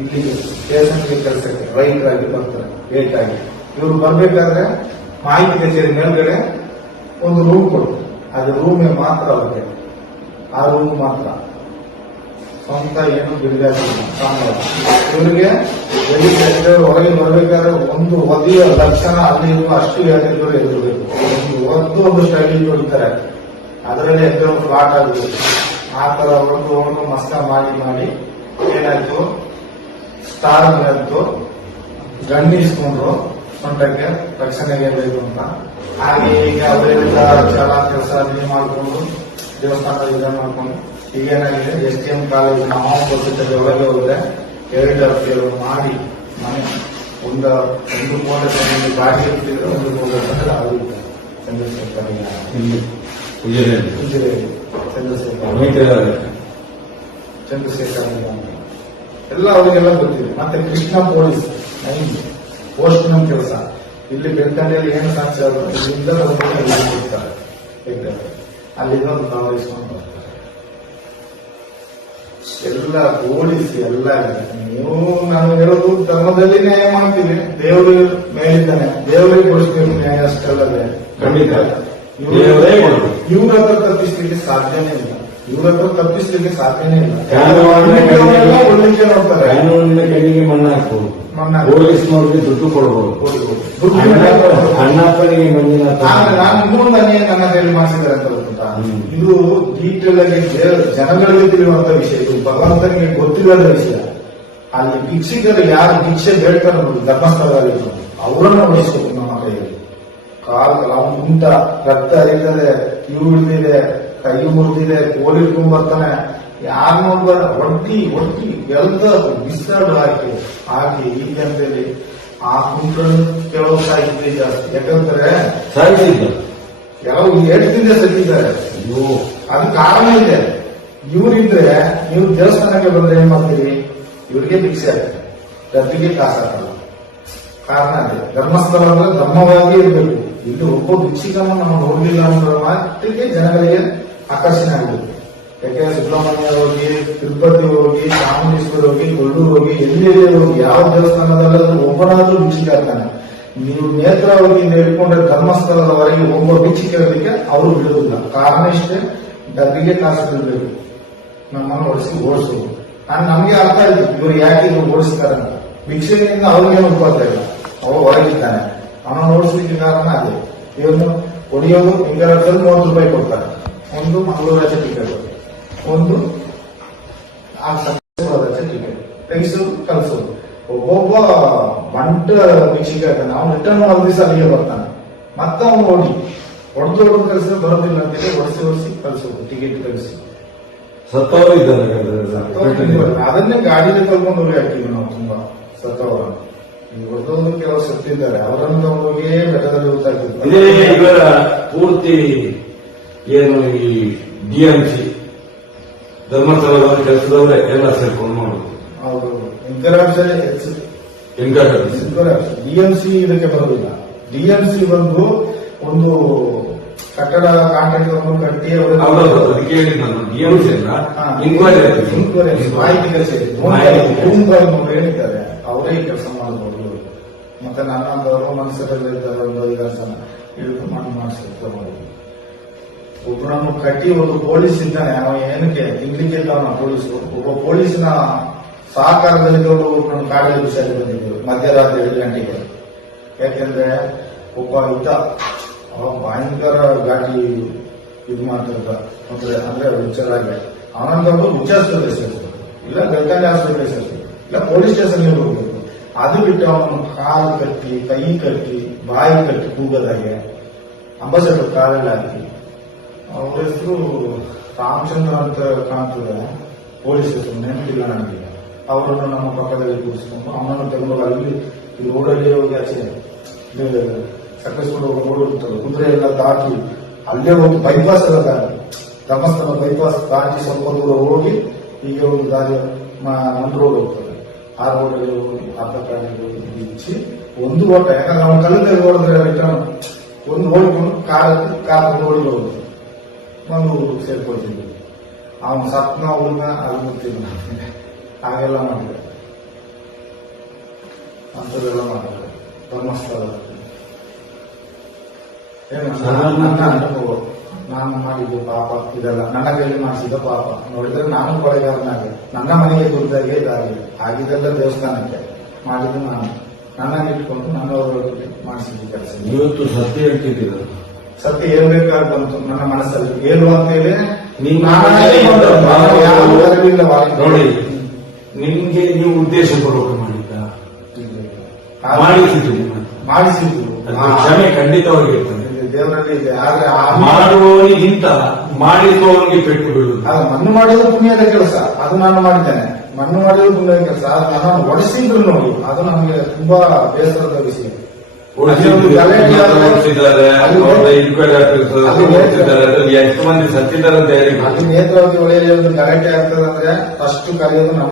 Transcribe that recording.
ಇಲ್ಲಿ ಸ್ಟೇಷನ್ಗೆ ಕೆಲಸಕ್ಕೆ ರೈತರಾಗಿ ಬರ್ತಾರೆ ಲೇಟ್ ಆಗಿ. ಇವರು ಬರ್ಬೇಕಾದ್ರೆ ಮಾಹಿತಿ ಕಚೇರಿ ಮೇಲ್ಗಡೆ ಒಂದು ರೂಮ್ ಕೊಡ್ತಾರೆ. ಅದು ರೂಮೇ ಮಾತ್ರ ಅವ್ರಿಗೆ, ಆ ರೂಮ್ ಮಾತ್ರ, ಸ್ವಂತ ಏನು ಬಿಡುಗಾಗಿಲ್ಲ. ಇವರಿಗೆ ಹೊರಗೆ ಬರಬೇಕಾದ್ರೆ ಒಂದು ಒದೆಯ ಲಕ್ಷಣ ಅಲ್ಲಿ ಇರುವ ಅಷ್ಟು ಯಾರಿಗೂ ಎದುರಬೇಕು. ಒಂದು ಸ್ಟೈಲ್ ಹೊಡಿತಾರೆ, ಅದರಲ್ಲೇ ಎದ್ದು ಫ್ಲಾಟ್ ಆಗಿದೆ. ಆ ತರ ಒಂದು ಮಸ್ತ ಮಾಡಿ ಏನಾಯ್ತು, ಸ್ಟಾರ್ ಬಂತು, ಗಣ್ಣಿ ಇಸ್ಕೊಂಡ್ರು ಸೊಂಟಕ್ಕೆ ರಕ್ಷಣೆಗೆ ಬೇಕು ಅಂತ. ಹಾಗೆ ಈಗ ಅವರೆಲ್ಲ ಶಾಲಾ ಕೆಲಸ ಅದೇ ಮಾಡ್ಕೊಂಡು ದೇವಸ್ಥಾನದ ಮಾಡ್ಕೊಂಡು ಈಗೇನಾಗಿದೆ, STM ಕಾಲೇಜ್ ನಾವು ಒಳಗೆ ಹೋದ್ರೆ 2 ಅರ್ಜಿಗಳು ಮಾಡಿ ಮನೆ ಒಂದು ಕೋಟಿ ಗಾಡಿ ಇರ್ತಿದ್ರೆ 1 ಕೋಟಿ ಆಗುತ್ತೆ. ಚಂದ್ರಶೇಖರ್ ಎಲ್ಲ ಅವರಿಗೆಲ್ಲ ಗೊತ್ತಿದೆ. ಮತ್ತೆ ಕೃಷ್ಣ ಪೊಲೀಸ್ ಪೋಸ್ಟ್ ನಮ್ ಕೆಲಸ ಇಲ್ಲಿ ಬೆಳ್ಕಂಡಿಯಲ್ಲಿ ಏನು ಸಾಕ್ಷಿ ಆದ್ರೆ ಇಲ್ಲಿಂದ ಹೋಗ್ತಾರೆ, ಅಲ್ಲಿಂದ ಒಂದು ಕಾವಲಿಸ್ಕೊಂಡು ಬರ್ತಾರೆ. ಎಲ್ಲ ಓಡಿಸಿ ಎಲ್ಲ ನೀವು ನಾನು ಹೇಳೋದು ಧರ್ಮದಲ್ಲಿ ನ್ಯಾಯ ಮಾಡ್ತೀವಿ, ದೇವರು ಮೇಲಿದ್ದಾನೆ, ದೇವರಿಗೆ ಕೊಡಿಸ್ಬೇಕು ನ್ಯಾಯ ಅಷ್ಟಲ್ಲದೆ. ಖಂಡಿತ ಇವ್ರ ಹತ್ರ ತಪ್ಪಿಸ್ಲಿಕ್ಕೆ ಸಾಧ್ಯನೇ ಇಲ್ಲ, ಒಳ್ಳಿಕೆ ನೋಡ್ತಾರೆ. ಕಾನೂನಿನ ಕಣ್ಣಿಗೆ ಮಣ್ಣು ಹಾಕ್ಬೋದು, ಪೊಲೀಸ್ನವ್ರಿಗೆ ದುಡ್ಡು ಕೊಡ್ಬೋದು, ಅಣ್ಣಪ್ಪನಿಗೆ ಮಂಜುನಾಥ. ನಾನು ಇನ್ನೊಂದು ಅನ್ಯಾಯ ನನ್ನ ಕೈಲಿ ಮಾಡಿಸಿದ್ದಾರೆ ಅಂತ ಗೊತ್ತಾ. ಇದು ಡೀಟೇಲ್ ಆಗಿ ಜನಗಳಿಗೆ ತಿಳಿಯುವಂತ ವಿಷಯ, ಇದು ಭಗವಂತನಿಗೆ ಗೊತ್ತಿಲ್ಲದ ವಿಷಯ. ಅಲ್ಲಿ ಭಿಕ್ಷಿಕರು ಯಾರು ಭಿಕ್ಷೆ ಬೇಡ್ತಾರೆ ನೋಡಿ ಧರ್ಮಸ್ಥಳದಲ್ಲಿ, ಅವರನ್ನ ಉಳಿಸ್ಬೇಕು ನಮ್ಮ ಕೈಯಲ್ಲಿ. ಕಾಲು ಉಂಟ ರಕ್ತ ಹರಿತದೆ, ಕಿವು ಹಿಡಿದಿದೆ, ಕೈ ಮುರಿದಿದೆ, ಕೋಲಿ ಹಿಡ್ಕೊಂಡ್ ಬರ್ತಾನೆ, ಯಾರು ನೋಡ್ಬಾರ ಒಟ್ಟಿ ಎಲ್ಲ ಬಿಸಾಡು ಹಾಕಿ ಈಗಂತೇಳಿ ಆ ಕುಂಟ್ರನ್ನು ಕೆಲವು ಸಾಹಿತ್ಯ ಜಾಸ್ತಿ. ಯಾಕಂದ್ರೆ ಕೆಲವು 8 ದಿನ ಸತ್ತಿದ್ದಾರೆ. ಅದು ಕಾರಣ ಇದೆ. ಇವರಿದ್ರೆ ನೀವು ದೇವಸ್ಥಾನಕ್ಕೆ ಬಂದ್ರೆ ಏನ್ ಮಾಡ್ತೀರಿ, ಇವರಿಗೆ ಭಿಕ್ಷೆ ಆಗ್ತದೆ, ಡಬ್ಬಿಗೆ ಕಾಸು ಹಾಕಲ್ಲ. ಕಾರಣ ಅದೇ, ಧರ್ಮಸ್ಥಳ ಅಂದ್ರೆ ಧರ್ಮವಾಗಿ ಇರಬೇಕು. ಇಲ್ಲಿ ಒಬ್ಬ ಭಿಕ್ಷಿಕನ್ನು ನಾವು ನೋಡಲಿಲ್ಲ ಅನ್ನೋ ಮಾತಿಗೆ ಜನಗಳಿಗೆ ಆಕರ್ಷಣೆ ಆಗುತ್ತೆ. ಯಾಕೆಂದ್ರೆ ಸುಬ್ರಹ್ಮಣ್ಯ ಹೋಗಿ, ತಿರುಪತಿ ಹೋಗಿ, ಚಾಮುಂಡೇಶ್ವರಿ ಹೋಗಿ, ಗೊಲ್ಲೂರು ಹೋಗಿ, ಎಲ್ಲಿ ಹೋಗಿ ಯಾವ ದೇವಸ್ಥಾನದಲ್ಲಾದ್ರೂ ಒಬ್ಬನಾದ್ರೂ ಭಿಕ್ಷಿಕ ಆಗ್ತಾನೆ. ನೀವು ನೇತ್ರಾವತಿ ಹಿಡ್ಕೊಂಡ್ರೆ ಧರ್ಮಸ್ಥಳದವರೆಗೆ ಒಬ್ಬ ಭಿಕ್ಷಿಕ ಇರಲಿಕ್ಕೆ ಅವರು ಬಿಡುವುದಿಲ್ಲ. ಕಾರಣ ಇಷ್ಟೇ, ಡಬ್ಬಿಗೆ ಕಾಸು ಬಿಡಬೇಕು, ನಮ್ಮನ್ನು ಓಡಿಸೋದು. ನಮ್ಗೆ ಅರ್ಥ ಆಯ್ತು ಇವರು ಯಾಕೆ ಇದು ಓಡಿಸ್ತಾರೆ ಅಂತ. ಭಿಕ್ಷೆಯಿಂದ ಅವ್ರಿಗೇನು ಉಪವಾಸ ಇಲ್ಲ, ಅವ ಹೊರಗಿದ್ದಾನೆ, ಅವನನ್ನು ಓಡಿಸ್ಲಿಕ್ಕೆ ಕಾರಣ ಅದೇ. ಇವನ್ನು ಹೊಡೆಯೋದು ಹಿಂಗಾರದಲ್ಲಿ 30 ರೂಪಾಯಿ ಕೊಡ್ತಾರೆ, ಒಂದು ಮಂಗಳೂರಾಜ ಟಿಕೆಟ್, ಒಂದು ರಜೆ ಟಿಕೆಟ್ ತೆಗಿಸೋದು ಕಲಿಸೋದು. ಒಬ್ಬೊಬ್ಬ ಬಂಟ ಭಿಕ್ಷಿಕ ಇರ್ತಾನೆ, ಅವನು ರಿಟರ್ನ್ 1 ದಿವಸ ಅಲ್ಲಿಗೆ ಬರ್ತಾನೆ, ಮತ್ತೆ ಅವನು ಹೊಡೆದು ಕಲಿಸಿದ್ರೆ ಬರೋದಿಲ್ಲ ಅಂತೇಳಿ ಒಡಿಸಿ ಕಲಿಸೋದು, ಟಿಕೆಟ್ ಕಲಿಸಿ. ಸತ್ತವರು ಇದ್ದಾರೆ, ಅದನ್ನೇ ಗಾಡಿಗೆ ಕಲ್ಕೊಂಡು ಹೋಗಿ ಹಾಕಿದ್ವಿ ನಾವು. ತುಂಬಾ ಸತ್ತವರ ಹೊಡೆದೋದು ಕೆಲವು ಸತ್ತಿದ್ದಾರೆ, ಅವರನ್ನು ಹೋಗಿ ಬೆಟ್ಟದಲ್ಲಿ ಗೊತ್ತಾಗ್ತಿದ್ರು. ಇವರ ಪೂರ್ತಿ ಏನು ಈ DMC ಧರ್ಮಸ್ಥಳದ ಕೆಲಸದವರೇ ಎಲ್ಲ ಸೇರ್ಕೊಂಡು ಮಾಡುದು. ಹೌದು, DMC ಇದಕ್ಕೆ ಬರೋದಿಲ್ಲ. DMC ಬಂದು ಒಂದು ಕಟ್ಟಡ ಕಾಂಟ್ರಾಕ್ಟ್ ಕಟ್ಟಿ ಅದಕ್ಕೆ ಹೇಳಿ ನಾನು DMC ಮಾಹಿತಿ ಕಚೇರಿ ಹೇಳಿದ್ದಾರೆ, ಅವರೇ ಕೆಲಸ ಮಾಡಬಹುದು. ಮತ್ತೆ ನನ್ನೊಂದವರು ಮನಸ್ಸಲ್ಲಿದ್ದಾರೆ, ಒಂದು 5 ಜನ ಇಳ್ಕೊಂಡು ಮಾಡಿಸ್ತಾರೆ. ಒಬ್ಬರನ್ನು ಕಟ್ಟಿ ಒಂದು ಪೊಲೀಸ್ ಇದ್ದಾನೆ, ಅವ ಏನಕ್ಕೆ ತಿಂಗಳಿಗೆ ಪೊಲೀಸು, ಒಬ್ಬ ಪೊಲೀಸ್ನ ಸಹಕಾರದಲ್ಲಿ ಒಬ್ಬರನ್ನು ಕಾಡಲ್ಲಿ ಬಿಸಾಡಿ ಬಂದಿದ್ರು ಮಧ್ಯರಾತ್ರಿ 7 ಗಂಟೆಗೆ. ಯಾಕೆಂದ್ರೆ ಒಬ್ಬ ಇದ್ದ, ಅವ ಭಯಂಕರ ಘಾಟಿ ಇದು ಮಾಡ್ತಿದ್ದ, ಅಂದ್ರೆ ವಿಚಾರಾಗಿ ಅವನಂತವ್ರು ವಿಚಾರಿಸಿದ್ರೆ ಸೇರಿದ್ರು, ಇಲ್ಲ ಗಲ್ಕಾನಿ ಆಸ್ಪತ್ರೆ ಸೇರಿದ್ರು, ಇಲ್ಲ ಪೊಲೀಸ್ ಸ್ಟೇಷನ್ಗೆ ಹೋಗ್ಬೇಕು. ಅದು ಬಿಟ್ಟು ಅವನನ್ನು ಕಾಲು ಕಟ್ಟಿ, ಕೈ ಕಟ್ಟಿ, ಬಾಯಿ ಕಟ್ಟಿ ಕೂಗದಾಗೆ ಅಂಬಾಸಡರ್ ಕಾಲೆಲ್ಲ ಹಾಕಿ. ಅವ್ರ ಹೆಸರು ರಾಮಚಂದ್ರ ಅಂತ ಕಾಣ್ತದೆ, ಪೊಲೀಸ್ ಹೆಸರು ನೆನಪಿಲ್ಲ ನನಗೆ. ಅವರನ್ನು ನಮ್ಮ ಪಕ್ಕದಲ್ಲಿ ಕೂರಿಸ್ಕೊಂಡು ಅವನನ್ನು ತಗೊಂಡು ಅಲ್ಲಿ ರೋಡಲ್ಲಿ ಹೋಗಿ ಆಚೆ ಸಕಲೇಶ್ವರ ರೋಡ್ ಇರ್ತದೆ, ಕುದುರೆ ಎಲ್ಲ ದಾಟಿ ಅಲ್ಲೇ ಹೋಗಿ ಬೈಪಾಸ್ ಎಲ್ಲ ದಾಟಿ, ಧರ್ಮಸ್ಥಳ ಬೈಪಾಸ್ ದಾಟಿ ಸ್ವಲ್ಪ ದೂರ ಹೋಗಿ ಈಗ ಒಂದು ದಾರಿ ಒಂದು ರೋಡ್ ಹೋಗ್ತದೆ, ಆ ರೋಡಲ್ಲಿ ಹೋಗಿ ಅರ್ಧ ಕಾಲಿಗೆ ಹೋಗಿ ಬಿಚ್ಚಿ ಒಂದು ಓಟ. ಯಾಕಂದ್ರೆ ಅವನ ಕಲ್ಲಲ್ಲಿ ಓಡಿದ್ರೆ ರಿಟರ್ನ್ ಒಂದು ಓಡಿಕೊಂಡು ಕಾರ್ ಓಡಿ ಹೋಗುದು, ಒಂದು ಸೇರ್ಕೊಳ್ತಿದ್ವಿ. ಅವನು ಸತ್ನ ಹುಡುಗ ಅದು ಗೊತ್ತಿಲ್ಲ, ಹಾಗೆಲ್ಲ ಮಾಡಿದೆ. ಅಂತದೆಲ್ಲ ಮಾಡಿದ್ರು ಧರ್ಮಸ್ಥಳದಲ್ಲಿ. ಏನು ಅದನ್ನ ನನ್ನ ಅನುಭವ, ನಾನು ಮಾಡಿದ್ದು ಪಾಪ ಇದೆಲ್ಲ ನನ್ನ ಕೈಲಿ ಮಾಡಿಸಿದ ಪಾಪ. ನೋಡಿದ್ರೆ ನಾನು ಕೊಳೆಗಾರನಾಗೆ, ನನ್ನ ಮನೆಗೆ ದುರ್ದಾಗೆ ಇದಾಗಿದೆ. ಆಗಿದ್ದೆಲ್ಲ ದೇವಸ್ಥಾನಕ್ಕೆ ಮಾಡಿದ್ದು ನಾನು, ನನ್ನನ್ನು ಇಟ್ಕೊಂಡು ನನ್ನವರೊಟ್ಟಿಗೆ ಮಾಡಿಸಿದ್ದು ಕೆಲಸ. ಇವತ್ತು ಸತ್ಯ ಹೇಳ್ತಿದ್ದೀರ. ಸತ್ಯ ಹೇಳ್ಬೇಕಾಗಿ ಬಂತು ನನ್ನ ಮನಸ್ಸಲ್ಲಿ, ಏನು ಅಂತ ಹೇಳಿ ನೀವು ಯಾರು ಬರಲಿಲ್ಲ ನೋಡಿ, ನಿಮ್ಗೆ ನೀವು ಉದ್ದೇಶಪೂರ್ವಕ ಮಾಡಿದ್ದ ಮಾಡಿಸಿದ್ದು ಮಾಡಿಸಿದ್ರು ಕ್ಷಮೆ ಖಂಡಿತವಾಗಿ ಇರ್ತದೆ. ದೇವರಲ್ಲಿ ಇದೆ. ಆದ್ರೆ ಮಾಡುವವನಿಗಿಂತ ಮಾಡಿಸುವವನಿಗೆ ಪೆಟ್ಟು ಬೀಳುವುದು. ಅದು ಮಣ್ಣು ಮಾಡೋದು ಪುಣ್ಯದ ಕೆಲಸ, ಅದು ನಾನು ಮಾಡಿದ್ದೇನೆ. ಮಣ್ಣು ಮಾಡೋದು ಪುಣ್ಯದ ಕೆಲಸ, ಅದು ನನ್ನನ್ನು ಒಡಿಸಿದ್ರು ನೋಡಿ, ಅದು ನಮಗೆ ತುಂಬಾ ಬೇಸರದ ವಿಷಯ. ಓಡಿಸಿದ್ದಾರೆ, ಎಷ್ಟು ಮಂದಿ ಸತ್ತಿದ್ದಾರೆ ಅಂತ ಹೇಳಿ ಅದು ನೇತ್ರವಾಗಿ ಒಳ್ಳೆಯ ಗಲಾಟೆ ಆಗ್ತದೆ ಅಂದ್ರೆ ಫಸ್ಟ್ ಕರೆಯೋದು ನಮ್ಮ